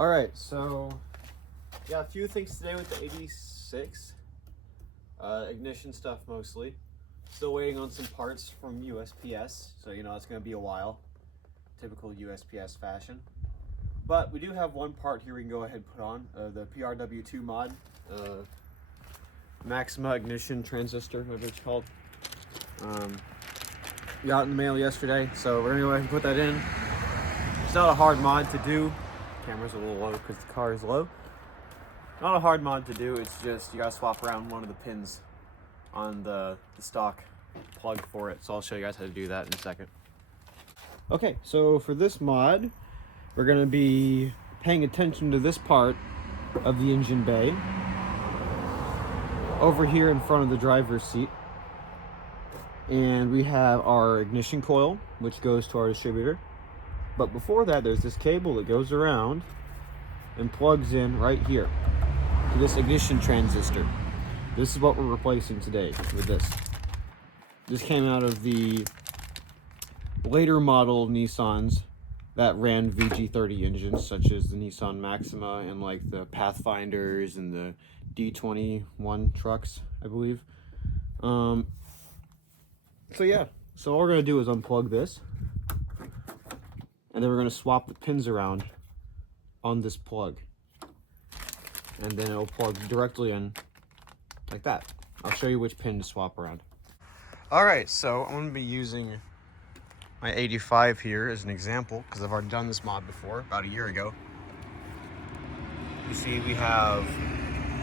Alright, so got a few things today with the 86. Ignition stuff mostly. Still waiting on some parts from USPS, so you know it's going to be a while. Typical USPS fashion. But we do have one part here we can go ahead and put on. The PRW-2 mod. Maxima ignition transistor, whatever it's called. Got in the mail yesterday, so we're going to go ahead and put that in. It's not a hard mod to do. Camera's a little low because the car is low. Not a hard mod to do, it's just you gotta swap around one of the pins on the stock plug for it. So I'll show you guys how to do that in a second. Okay, so for this mod, we're gonna be paying attention to this part of the engine bay. Over here in front of the driver's seat. And we have our ignition coil, which goes to our distributor. But before that, there's this cable that goes around and plugs in right here to this ignition transistor. This is what we're replacing today with this. This came out of the later model Nissans that ran VG30 engines, such as the Nissan Maxima and like the Pathfinders and the D21 trucks, I believe. So yeah, so all we're gonna do is unplug this. And then we're going to swap the pins around on this plug. And then it'll plug directly in like that. I'll show you which pin to swap around. Alright, so I'm going to be using my 85 here as an example, because I've already done this mod before, about a year ago. You see we have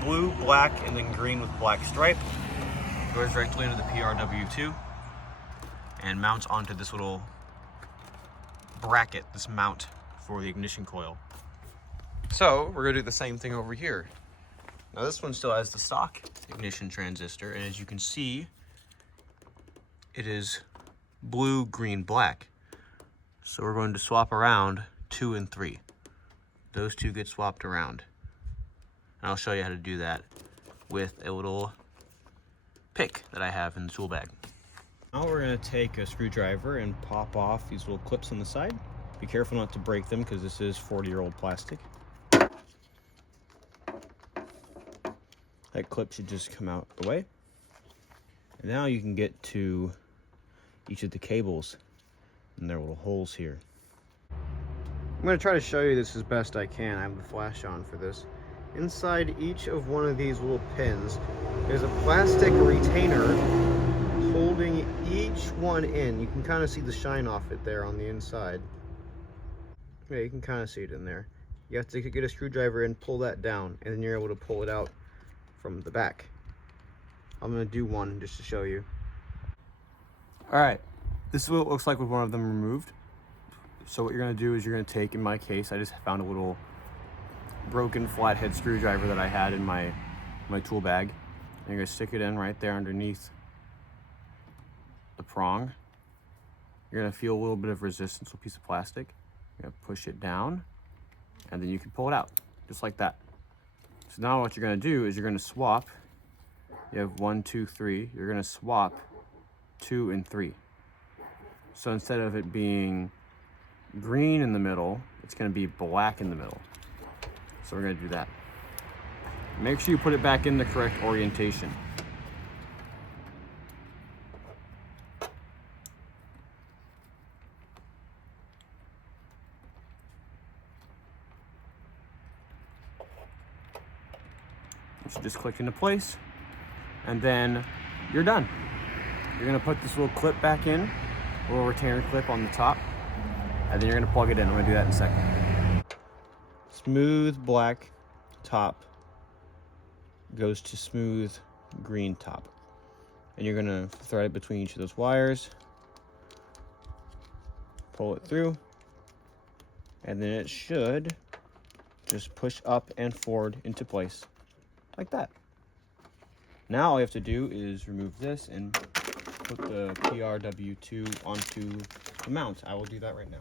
blue, black, and then green with black stripe. Goes directly into the PRW-2 and mounts onto this little bracket, this mount for the ignition coil. So we're gonna do the same thing over here. Now this one still has the stock ignition transistor, and as you can see, it is blue, green, black. So we're going to swap around 2 and 3. Those two get swapped around. And I'll show you how to do that with a little pick that I have in the tool bag. Now we're going to take a screwdriver and pop off these little clips on the side. Be careful not to break them because this is 40-year-old plastic. That clip should just come out the way. And now you can get to each of the cables and their little holes here. I'm going to try to show you this as best I can. I have the flash on for this. Inside each of one of these little pins, there's a plastic retainer holding each one in. You can kind of see the shine off it there on the inside. Yeah, you can kind of see it in there. You have to get a screwdriver and pull that down, and then you're able to pull it out from the back. I'm going to do one just to show you. Alright, this is what it looks like with one of them removed. So what you're going to do is you're going to take, in my case, I just found a little broken flathead screwdriver that I had in my tool bag. And you're going to stick it in right there underneath the prong. You're going to feel a little bit of resistance with a piece of plastic. You're going to push it down, and then you can pull it out, just like that. So now what you're going to do is you're going to swap. You have 1, 2, 3. You're going to swap 2 and 3. So instead of it being green in the middle, it's going to be black in the middle. So we're going to do that. Make sure you put it back in the correct orientation. It should just click into place, and then you're done. You're going to put this little clip back in, a little retainer clip on the top, and then you're going to plug it in. I'm going to do that in a second. Smooth black top goes to smooth green top. And you're going to thread it between each of those wires, pull it through, and then it should just push up and forward into place like that. Now all you have to do is remove this and put the PRW-2 onto the mount. I will do that right now.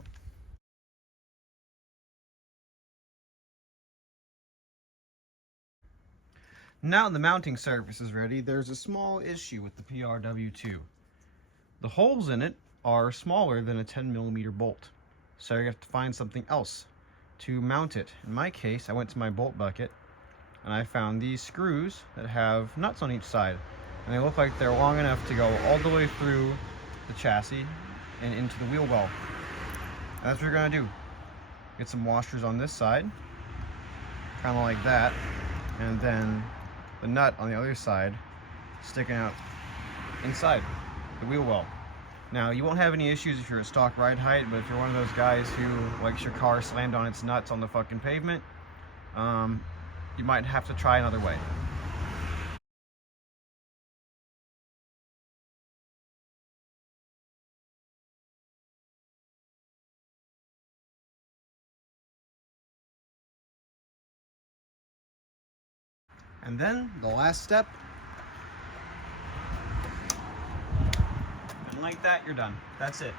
Now the mounting surface is ready, there's a small issue with the PRW-2. The holes in it are smaller than a 10mm bolt, so you have to find something else to mount it. In my case, I went to my bolt bucket and I found these screws that have nuts on each side. And they look like they're long enough to go all the way through the chassis and into the wheel well. And that's what you're gonna do. Get some washers on this side, kind of like that, and then the nut on the other side sticking out inside the wheel well. Now, you won't have any issues if you're at stock ride height, but if you're one of those guys who likes your car slammed on its nuts on the fucking pavement, you might have to try another way. And then the last step, and like that, you're done. That's it.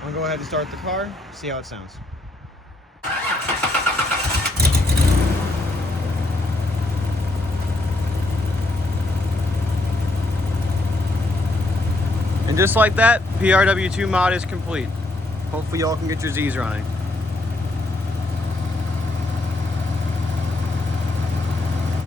I'm gonna go ahead and start the car, see how it sounds. And just like that, PRW-2 mod is complete. Hopefully y'all can get your Z's running.